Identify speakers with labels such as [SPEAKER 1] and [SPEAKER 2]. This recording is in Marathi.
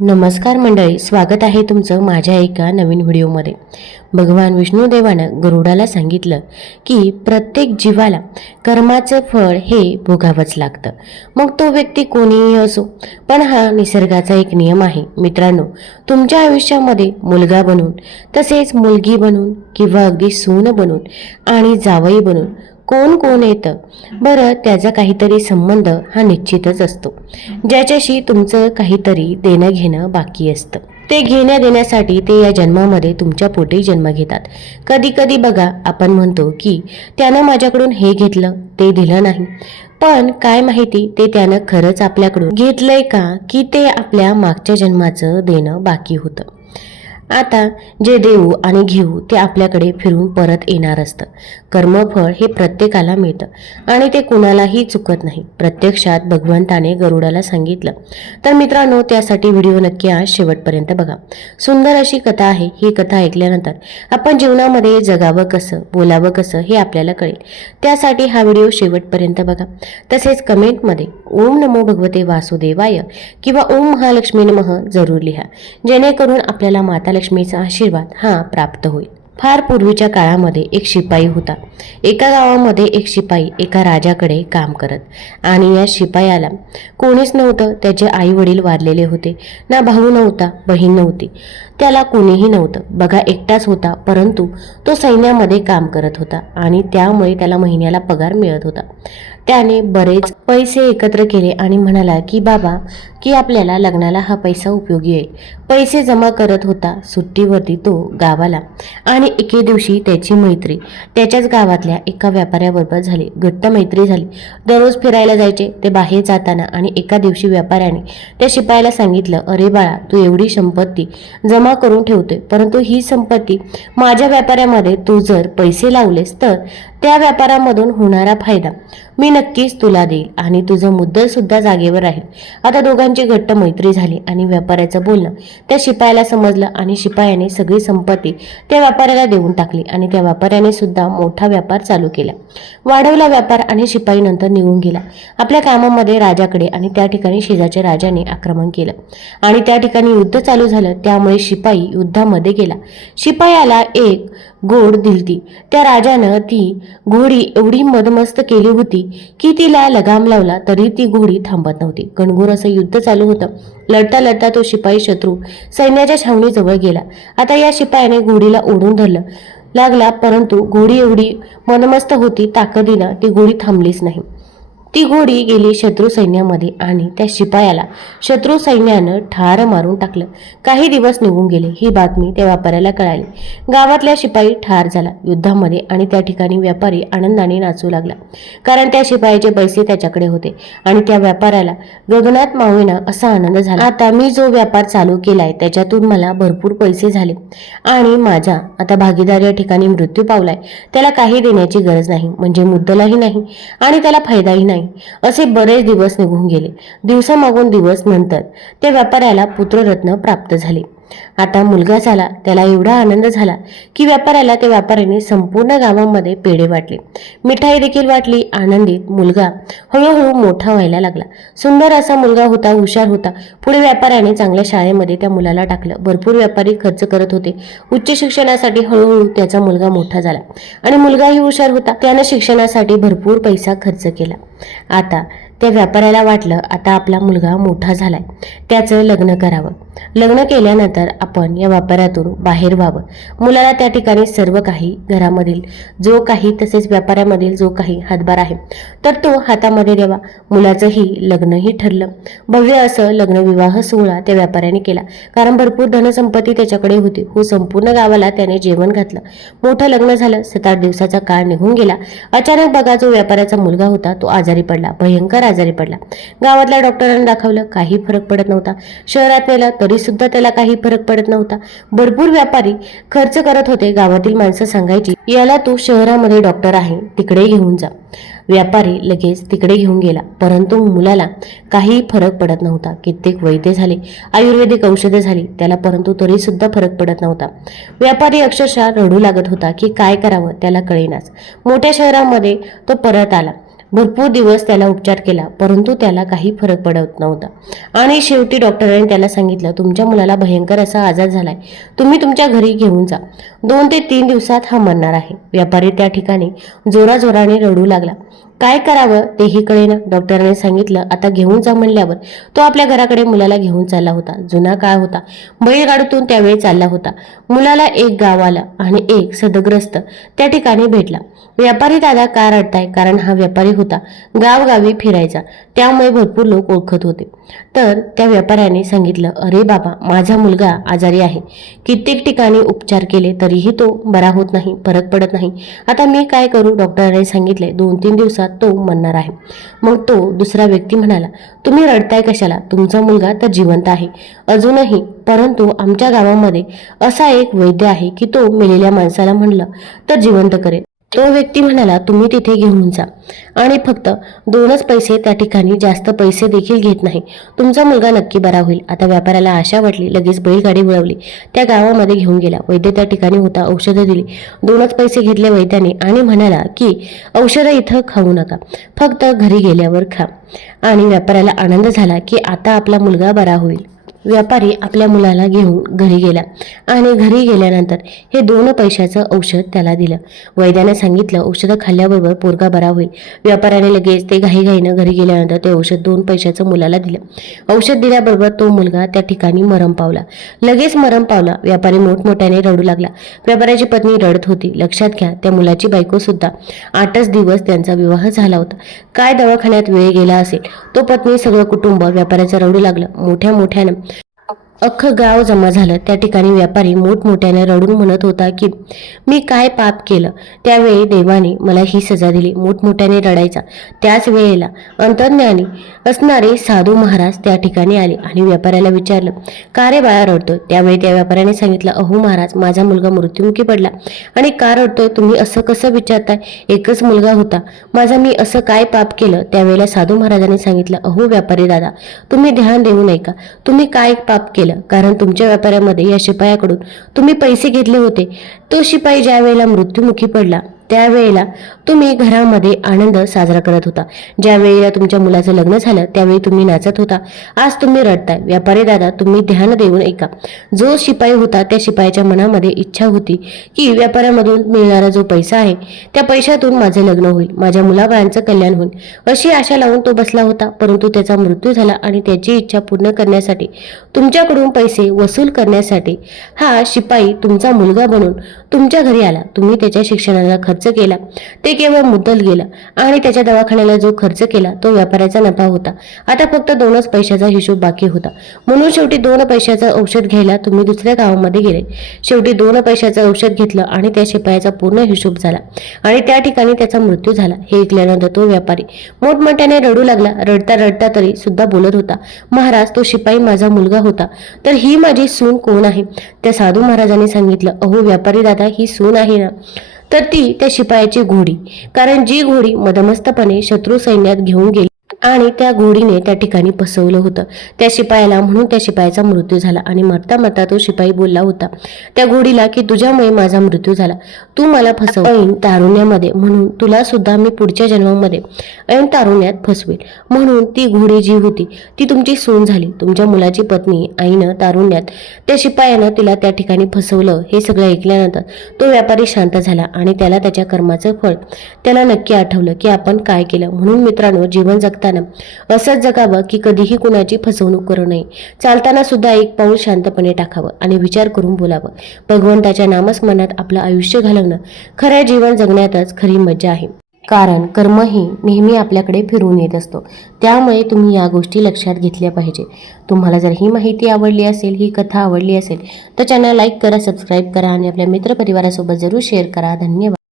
[SPEAKER 1] नमस्कार मंडळी स्वागत आहे तुमचं माझ्या एका नवीन व्हिडिओमध्ये. भगवान विष्णुदेवानं गरुडाला सांगितलं की प्रत्येक जीवाला कर्माचं फळ हे भोगावंच लागतं. मग तो व्यक्ती कोणीही असो पण हा निसर्गाचा एक नियम आहे. मित्रांनो तुमच्या आयुष्यामध्ये मुलगा बनून तसेच मुलगी बनून किंवा अगदी सून बनून आणि जावई बनून कोण कोण येतं? बरं त्याचा काहीतरी संबंध हा निश्चितच असतो. ज्याच्याशी तुमचं काहीतरी देणं घेणं बाकी असतं. ते घेण्या देण्यासाठी ते या जन्मामध्ये तुमच्या पोटी जन्म घेतात. कधी कधी बघा आपण म्हणतो की त्यानं माझ्याकडून हे घेतलं ते दिलं नाही. पण काय माहिती ते त्यानं खरंच आपल्याकडून घेतलंय का की ते आपल्या मागच्या जन्माचं देणं बाकी होतं. आता जे देऊ आणि घेऊ ते आपल्याकडे फिरून परत येणार असतं. कर्मफळ हे प्रत्येकाला मिळतं आणि ते कुणालाही चुकत नाही. प्रत्यक्षात भगवंताने गरुडाला सांगितलं. तर मित्रांनो त्यासाठी व्हिडिओ नक्की आज शेवटपर्यंत बघा. सुंदर अशी कथा आहे. ही कथा ऐकल्यानंतर आपण जीवनामध्ये जगावं कसं बोलावं कसं हे आपल्याला कळेल. त्यासाठी हा व्हिडिओ शेवटपर्यंत बघा. तसेच कमेंटमध्ये ओम नमो भगवते वासुदेवाय किंवा ओम महालक्ष्मी नमः जरूर लिहा. जेणेकरून आपल्याला माता महालक्ष्मीचा आशीर्वाद हा प्राप्त होईल. फार पूर्वीच्या काळामध्ये एक शिपाई होता. एका गावामध्ये एक शिपाई एका राजाकडे काम करत आणि या शिपायाला कोणीच नव्हतं त्याचे आई वडील वारलेले होते. ना भाऊ नव्हता बहीण नव्हती. त्याला कोणीही नव्हतं. बघा एकटाच होता परंतु तो सैन्यामध्ये काम करत होता आणि त्यामुळे त्याला महिन्याला पगार मिळत होता. त्याने बरेच पैसे एकत्र केले आणि म्हणाला की बाबा की आपल्याला लग्नाला हा पैसा उपयोगी आहे. पैसे जमा करत होता सुट्टीवरती तो गावाला. आणि एके दिवशी त्याची मैत्री. त्याच्याच गावातल्या एका व्यापाऱ्याबरोबर झाली. घट्ट मैत्री झाली. दररोज फिरायला जायचे ते बाहेर जाताना आणि एका दिवशी व्यापाऱ्याने त्या शिपायाला सांगितलं अरे बाळा तू एवढी संपत्ती जमा करून ठेवतोय परंतु ही संपत्ती माझ्या व्यापाऱ्यामध्ये तू जर पैसे लावलेस तर त्या व्यापारामधून होणारा फायदा. मी नक्कीच तुला देईल आणि तुझं मुद्दल सुद्धा जागेवर राहील. आता दोघांची घट्ट मैत्री झाली आणि व्यापाऱ्याचं बोलणं त्या शिपायाला समजलं आणि शिपायाने सगळी संपत्ती त्या व्यापाऱ्याला देऊन टाकली आणि त्या व्यापाऱ्याने सुद्धा मोठा व्यापार चालू केला. वाढवला व्यापार आणि शिपाई नंतर निघून गेला. आपल्या कामामध्ये राजाकडे आणि त्या ठिकाणी शेजाच्या राजाने आक्रमण केलं. आणि त्या ठिकाणी युद्ध चालू झालं त्यामुळे शिपाई युद्धामध्ये गेला. शिपायाला एक घोड दिलती. त्या राजानं ती घोडी एवढी मदमस्त केली होती की तिला लगाम लावला तरी ती घोडी थांबत नव्हती. गणगोर असं युद्ध चालू होतं. लढता लढता तो शिपाई शत्रू सैन्याच्या छावणीजवळ गेला. आता या शिपायाने घोडीला ओढून धरलं लागला परंतु घोडी एवढी मनमस्त होती ताकदीनं ती घोडी थांबलीच नाही. ती घोडी गेली शत्रू सैन्यामध्ये आणि त्या शिपायाला शत्रू सैन्यानं ठार मारून टाकलं. काही दिवस निघून गेले. ही बातमी त्या व्यापाऱ्याला कळाली. गावातल्या शिपाई ठार झाला. युद्धामध्ये आणि त्या ठिकाणी व्यापारी आनंदाने नाचू लागला. कारण त्या शिपायाचे पैसे त्याच्याकडे होते आणि त्या व्यापाऱ्याला गगनात मावेना असा आनंद झाला. आता मी जो व्यापार चालू केलाय त्याच्यातून मला भरपूर पैसे झाले आणि माझा आता भागीदार या ठिकाणी मृत्यू पावलाय. त्याला काही देण्याची गरज नाही. म्हणजे मुद्दलाही नाही आणि त्याला फायदाही नाही. असे बरेच दिवस निघून गेले. दिवसामागून दिवस नंतर त्या व्यापाऱ्याला पुत्ररत्न प्राप्त झाले. आता मुलगा झाला त्याला एवढा आनंद झाला की व्यापाऱ्याला त्या व्यापाऱ्याने संपूर्ण गावामध्ये पेढे वाटले. मिठाई देखील वाटली आनंदित मुलगा हळूहळू मोठा व्हायला लागला. सुंदर असा मुलगा होता हुशार होता. पुढे व्यापाऱ्याने चांगल्या शाळेमध्ये त्या मुलाला टाकलं. भरपूर व्यापारी खर्च करत होते. उच्च शिक्षणासाठी हळूहळू त्याचा मुलगा मोठा झाला आणि मुलगाही हुशार होता. त्यानं शिक्षणासाठी भरपूर पैसा खर्च केला. आता त्या व्यापाऱ्याला वाटलं आता आपला मुलगा मोठा झालाय. त्याचं लग्न करावं. लग्न केल्यानंतर आपण या व्यापाऱ्यातून बाहेर व्हावं. मुलाला त्या ठिकाणी सर्व काही घरामधील जो काही तसेच व्यापाऱ्यामधील जो काही हातभार आहे तर तो हातामध्ये द्यावा. मुलाचंही लग्नही ठरलं. भव्य असं लग्न विवाह सोहळा त्या व्यापाऱ्याने केला. कारण भरपूर धनसंपत्ती त्याच्याकडे होती. हो संपूर्ण गावाला त्याने जेवण घातलं. मोठं लग्न झालं. सात आठ दिवसाचा काळ निघून गेला. अचानक बघा जो व्यापाऱ्याचा मुलगा होता तो आजारी पडला. भयंकर आजारी पडला. गावातल्या डॉक्टरांना दाखवलं काही फरक पडत नव्हता. शहरात नेलं तरी सुद्धा त्याला काही फरक पडत नव्हता. भरपूर व्यापारी खर्च करत होते गावातील माणसं सांगायची याला तू शहरामध्ये डॉक्टर आहे तिकडे घेऊन जा. व्यापारी लगेच तिकडे घेऊन गेला परंतु मुलाला काही फरक पडत नव्हता. कित्येक वैद्य झाले आयुर्वेदिक औषधे झाली त्याला परंतु तरी सुद्धा फरक पडत नव्हता. व्यापारी अक्षरशः रडू लागत होता की काय करावं त्याला कळेनाच. मोठ्या शहरामध्ये तो परत आला. भरपूर दिवस त्याला उपचार केला परंतु त्याला काही फरक पडत नव्हता. आणि शेवटी डॉक्टरांनी त्याला सांगितलं तुमच्या मुलाला भयंकर असा आजार झालाय. तुम्ही तुमच्या घरी घेऊन जा. दोन ते तीन दिवसात हा मरणार आहे. व्यापारी त्या ठिकाणी जोराजोराने रडू लागला. काय करावं तेही कळेना. डॉक्टरांनी सांगितलं आता घेऊन जा म्हणल्यावर तो आपल्या घराकडे मुलाला घेऊन चालला होता. जुना काळ होता. बैलगाडीतून त्यावेळी चालला होता. मुलाला एक गाव आला आणि एक सदग्रस्त त्या ठिकाणी भेटला. व्यापारी दादा का रडताय? कारण हा व्यापारी होता. गावगावी फिरायचा. त्यामुळे भरपूर लोक ओळखत होते. तर त्या व्यापाऱ्याने सांगितलं अरे बाबा माझा मुलगा आजारी आहे. कित्येक ठिकाणी उपचार केले तरीही तो बरा होत नाही फरक पडत नाही. आता मी काय करू? डॉक्टरांनी सांगितले दोन तीन दिवसात तो म्हणणार आहे. मग तो दुसरा व्यक्ती म्हणाला तुम्ही रडताय कशाला? तुमचा मुलगा तर जिवंत आहे. अजूनही परंतु आमच्या गावामध्ये असा एक वैद्य आहे की तो मेलेल्या माणसाला म्हणलं तर जिवंत करेल. तो व्यक्ती म्हणाला तुम्ही तिथे घेऊन जा. आणि फक्त दोनच पैसे त्या ठिकाणी जास्त पैसे देखील घेत नाही. तुमचा मुलगा नक्की बरा होईल. आता व्यापाऱ्याला आशा वाटली लगेच बैलगाडी वळवली. त्या गावामध्ये घेऊन गेला. वैद्य त्या ठिकाणी होता औषधं दिली. दोनच पैसे घेतले वैद्याने आणि म्हणाला की औषधं इथं खाऊ नका. फक्त घरी गेल्यावर खा. आणि व्यापाऱ्याला आनंद झाला की आता आपला मुलगा बरा होईल. व्यापारी आपल्या मुलाला घेऊन घरी गेला. आणि घरी गेल्यानंतर हे दोन पैशाचं औषध त्याला दिलं. वैद्याने सांगितलं औषधं खाल्ल्याबरोबर पोरगा बरा होईल. व्यापाऱ्याने लगेच ते घाईघाईनं घरी गेल्यानंतर ते औषध दोन पैशाचं मुलाला दिलं. औषध दिल्याबरोबर तो मुलगा त्या ठिकाणी मरम पावला. लगेच मरम पावला. व्यापारी मोठमोठ्याने रडू लागला. व्यापाऱ्याची पत्नी रडत होती. लक्षात घ्या त्या मुलाची बायको सुद्धा. आठच दिवस त्यांचा विवाह झाला होता. काय दवाखान्यात वेळ गेला असेल? तो पत्नी सगळं कुटुंब व्यापाऱ्याचं रडू लागलं. मोठ्या मोठ्यानं अख्खं गाव जमा झालं. त्या ठिकाणी व्यापारी मोठमोठ्याने रडून म्हणत होता की मी काय पाप केलं? त्यावेळी देवाने मला ही सजा दिली. मोठमोठ्याने रडायचा. त्याच वेळेला अंतर्ज्ञानी असणारे साधू महाराज त्या ठिकाणी आले आणि व्यापाऱ्याला विचारलं का रे बाळा रडतोय? त्यावेळी त्या व्यापाऱ्याने सांगितलं अहो महाराज माझा मुलगा मृत्युमुखी पडला. आणि का रडतोय? तुम्ही असं कसं विचारताय? एकच मुलगा होता. माझा मी असं काय पाप केलं? त्यावेळेला साधू महाराजांनी सांगितलं अहो व्यापारी दादा तुम्ही ध्यान देऊ नये का तुम्ही काय पाप केलं? कारण तुमच्या व्यापाऱ्यामध्ये या शिपायाकडून तुम्ही पैसे घेतले होते. तो शिपाई ज्या वेळेला मृत्युमुखी पडला त्यावेळेला तुम्ही घरामध्ये आनंद साजरा करत होता. ज्या वेळेला तुमच्या मुलाचं लग्न झालं त्यावेळी तुम्ही नाचत होता. आज तुम्ही रडताय. व्यापारी दादा तुम्ही ध्यान देऊन ऐका. जो शिपाई होता त्या शिपायाच्या मनामध्ये इच्छा होती की व्यापाऱ्यामधून मिळणारा जो पैसा आहे त्या पैशातून माझं लग्न होईल. माझ्या मुलाबाळांचं कल्याण होईल. अशी आशा लावून तो बसला होता परंतु त्याचा मृत्यू झाला आणि त्याची इच्छा पूर्ण करण्यासाठी तुमच्याकडून पैसे वसूल करण्यासाठी हा शिपाई तुमचा मुलगा बनून तुमच्या घरी आला. तुम्ही त्याच्या शिक्षणाला खर्च केला. ते केवळ मुद्दल गेला आणि त्याच्या दवाखान्याला जो खर्च केला तो व्यापाऱ्याचा नफा होता. आता फक्त दोनच पैशाचा हिशोब बाकी होता. म्हणून शेवटी दोन पैशाचं औषध घ्यायला तुम्ही दुसऱ्या गावामध्ये गेले. शेवटी दोन पैशाचं औषध घेतलं आणि त्या शिपायाचा पूर्ण हिशोब झाला. आणि त्या ठिकाणी त्याचा मृत्यू झाला हे ऐकल्यानंतर तो व्यापारी मोठमोठ्याने रडू लागला. रडता रडता तरी सुद्धा बोलत होता महाराज तो शिपाई माझा मुलगा होता. तर ही माझी सून कोण आहे? त्या साधू महाराजांनी सांगितलं अहो व्यापारी दादा ही सून आहे ना. तर ती त्या शिपायाची घोडी. कारण जी घोडी मदमस्तपणे शत्रू सैन्यात घेऊन गेली. आणि त्या घोडीने त्या ठिकाणी फसवलं होतं. त्या शिपायाला म्हणून त्या शिपायाचा मृत्यू झाला आणि मरता मरता तो शिपाई बोलला होता त्या घोडीला की तुझ्यामुळे माझा मृत्यू झाला. तू मला फसव ऐन तारुण्यामध्ये म्हणून तुला सुद्धा मी पुढच्या जन्मामध्ये ऐन तारुण्यात फसवेल. म्हणून ती घोडी जी होती ती तुमची सून झाली. तुमच्या मुलाची पत्नी आईनं तारुण्यात त्या शिपायानं तिला त्या ठिकाणी फसवलं हे सगळं ऐकल्यानंतर तो व्यापारी शांत झाला आणि त्याला त्याच्या कर्माचं फळ त्याला नक्की आठवलं की आपण काय केलं. म्हणून मित्रांनो जीवन जगताना असंच जगावं की कधीही कुणाची फसवणूक करू नये. चालताना सुद्धा एक पाऊल शांतपणे टाकावं आणि विचार करून बोलावं. भगवंताच्या नामस्मरणात आपलं आयुष्य घालवणं. खऱ्या जीवन जगण्यातच खरी मजा आहे. कारण कर्म ही नेहमी आपल्याकडे फिरून येत असतो. त्यामुळे तुम्ही या गोष्टी लक्षात घेतल्या पाहिजे. तुम्हाला जर ही माहिती आवडली असेल ही कथा आवडली असेल तर चॅनल लाईक करा सबस्क्राईब करा आणि आपल्या मित्रपरिवारासोबत जरूर शेअर करा. धन्यवाद.